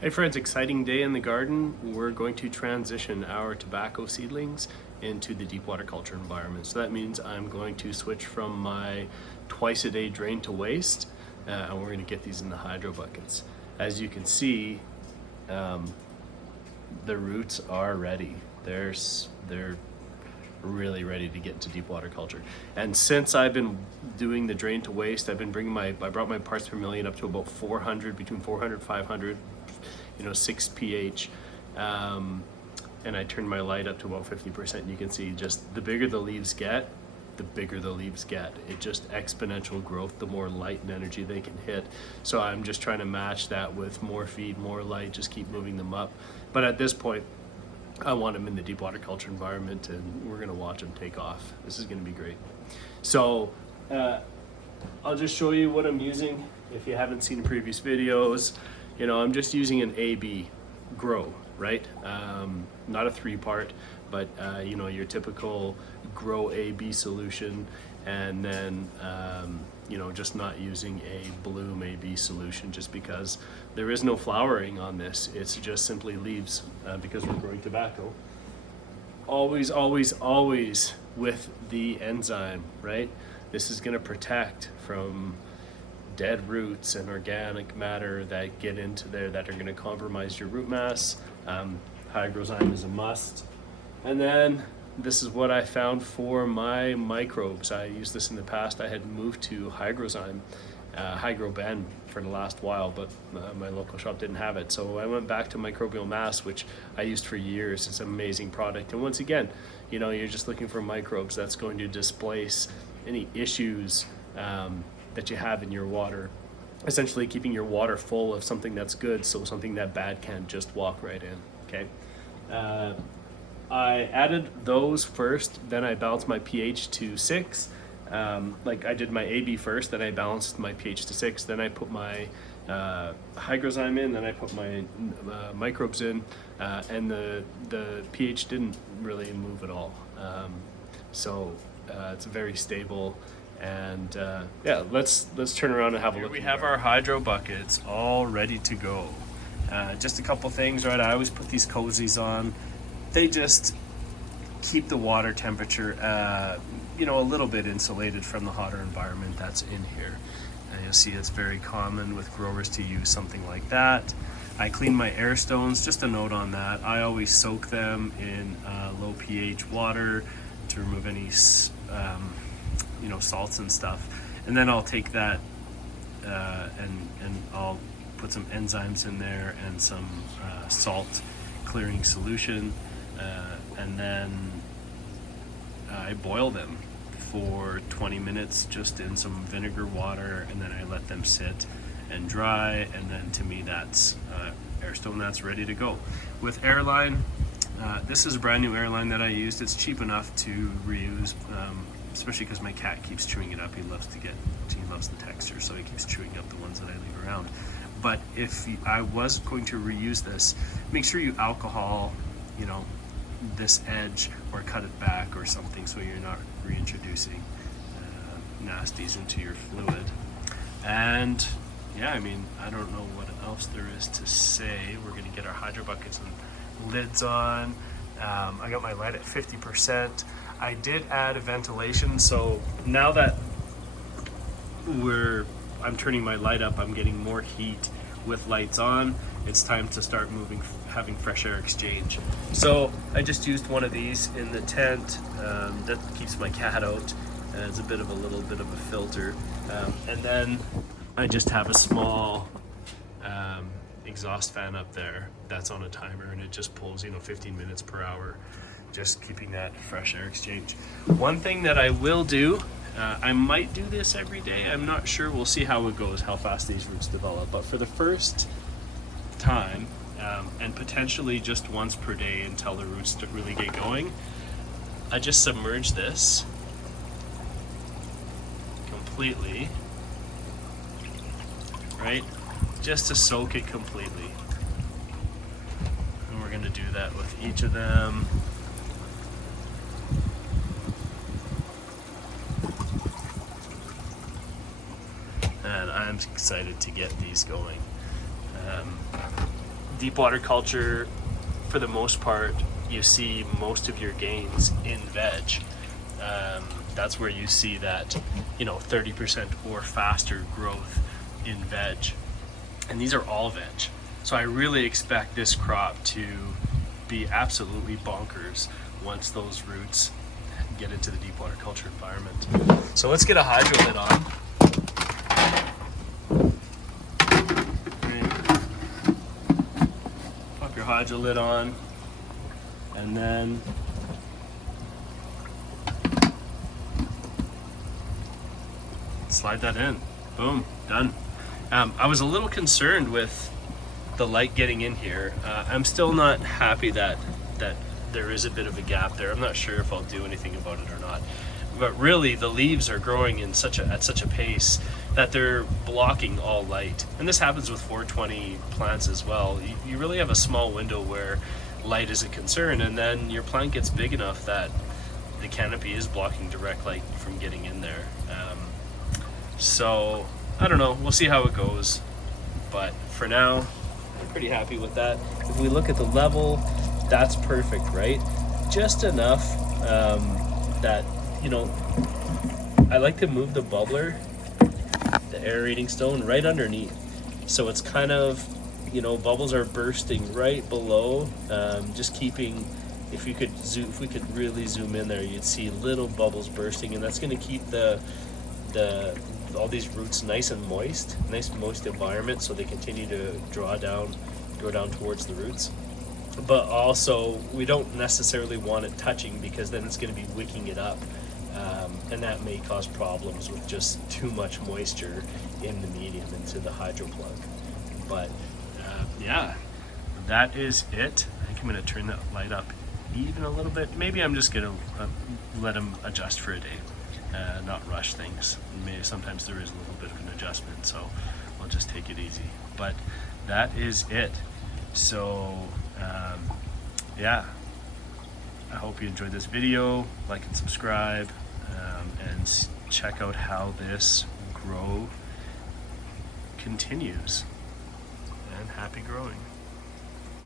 Hey friends, exciting day in the garden. We're going to transition our tobacco seedlings into the deep water culture environment. So that means I'm going to switch from my twice a day drain to waste, and we're going to get these in the hydro buckets. As you can see, the roots are ready. They're really ready to get into deep water culture. And since I've been doing the drain to waste, I brought my parts per million up to about 400, between 400, 500, 6 pH. And I turned my light up to about 50%. You can see just the bigger the leaves get, the bigger the leaves get. It just exponential growth, the more light and energy they can hit. So I'm just trying to match that with more feed, more light, just keep moving them up. But at this point, I want them in the deep water culture environment, and we're gonna watch them take off. This is gonna be great. So I'll just show you what I'm using. If you haven't seen previous videos, I'm just using an AB grow, right? Not a 3-part, but your typical grow AB solution, and then just not using a bloom AB solution, just because there is no flowering on this. It's just simply leaves, because we're growing tobacco. Always, always, always with the enzyme, right? This is going to protect from dead roots and organic matter that get into there that are going to compromise your root mass. Hydrozyme is a must. And then this is what I found for my microbes. I used this in the past. I had moved to Hydrozyme, Hygroben for the last while, but my local shop didn't have it. So I went back to Microbial Mass, which I used for years. It's an amazing product. And once again, you're just looking for microbes that's going to displace any issues that you have in your water, essentially keeping your water full of something that's good, so something that bad can't just walk right in. Okay. I added those first, then I balanced my pH to 6. Like I did my AB first, then I balanced my pH to 6, then I put my Hydrozyme in, then I put my microbes in, and the pH didn't really move at all. So it's very stable. And yeah, let's turn around and have a look. Here we have our hydro buckets all ready to go. Just a couple things, right? I always put these cozies on. They just keep the water temperature, a little bit insulated from the hotter environment that's in here. And you'll see it's very common with growers to use something like that. I clean my air stones. Just a note on that. I always soak them in low pH water to remove any salts and stuff, and then I'll take that and I'll put some enzymes in there and some salt clearing solution, and then I boil them for 20 minutes just in some vinegar water, and then I let them sit and dry, and then to me that's airstone that's ready to go. With airline, this is a brand new airline that I used. It's cheap enough to reuse, especially because my cat keeps chewing it up. He loves the texture, so he keeps chewing up the ones that I leave around. But if I was going to reuse this, make sure you alcohol, this edge, or cut it back or something, so you're not reintroducing nasties into your fluid. And yeah, I don't know what else there is to say. We're gonna get our hydro buckets and lids on. I got my light at 50%. I did add a ventilation, so now that I'm turning my light up, I'm getting more heat with lights on. It's time to start having fresh air exchange. So I just used one of these in the tent. That keeps my cat out. It's a little bit of a filter. And then I just have a small exhaust fan up there that's on a timer, and it just pulls 15 minutes per hour, just keeping that fresh air exchange. One thing that I will do, I might do this every day, I'm not sure, we'll see how it goes, how fast these roots develop, but for the first time, and potentially just once per day until the roots really get going, I just submerge this completely, right? Just to soak it completely. And we're going to do that with each of them. And I'm excited to get these going. deep water culture, for the most part, you see most of your gains in veg. That's where you see that, 30% or faster growth in veg. And these are all veg. So I really expect this crop to be absolutely bonkers once those roots get into the deep water culture environment. So let's get a hydro lid on. Pop your hydro lid on, and then slide that in. Boom, done. I was a little concerned with the light getting in here. I'm still not happy that there is a bit of a gap there. I'm not sure if I'll do anything about it or not. But really, the leaves are growing at such a pace that they're blocking all light. And this happens with 420 plants as well. You really have a small window where light is a concern, and then your plant gets big enough that the canopy is blocking direct light from getting in there. So I don't know, we'll see how it goes. But for now, I'm pretty happy with that. If we look at the level, that's perfect, right? Just enough that, I like to move the bubbler, the aerating stone, right underneath. So it's kind of, bubbles are bursting right below, just keeping, if we could really zoom in there, you'd see little bubbles bursting, and that's gonna keep all these roots nice moist environment, so they continue to go down towards the roots. But also, we don't necessarily want it touching, because then it's going to be wicking it up, and that may cause problems with just too much moisture in the medium into the hydro plug. But yeah, that is it. I think I'm going to turn that light up even a little bit. Maybe I'm just going to let them adjust for a day. Not rush things. Maybe sometimes there is a little bit of an adjustment, so I'll just take it easy. But that is it. So yeah, I hope you enjoyed this video. Like and subscribe, and check out how this grow continues. And happy growing.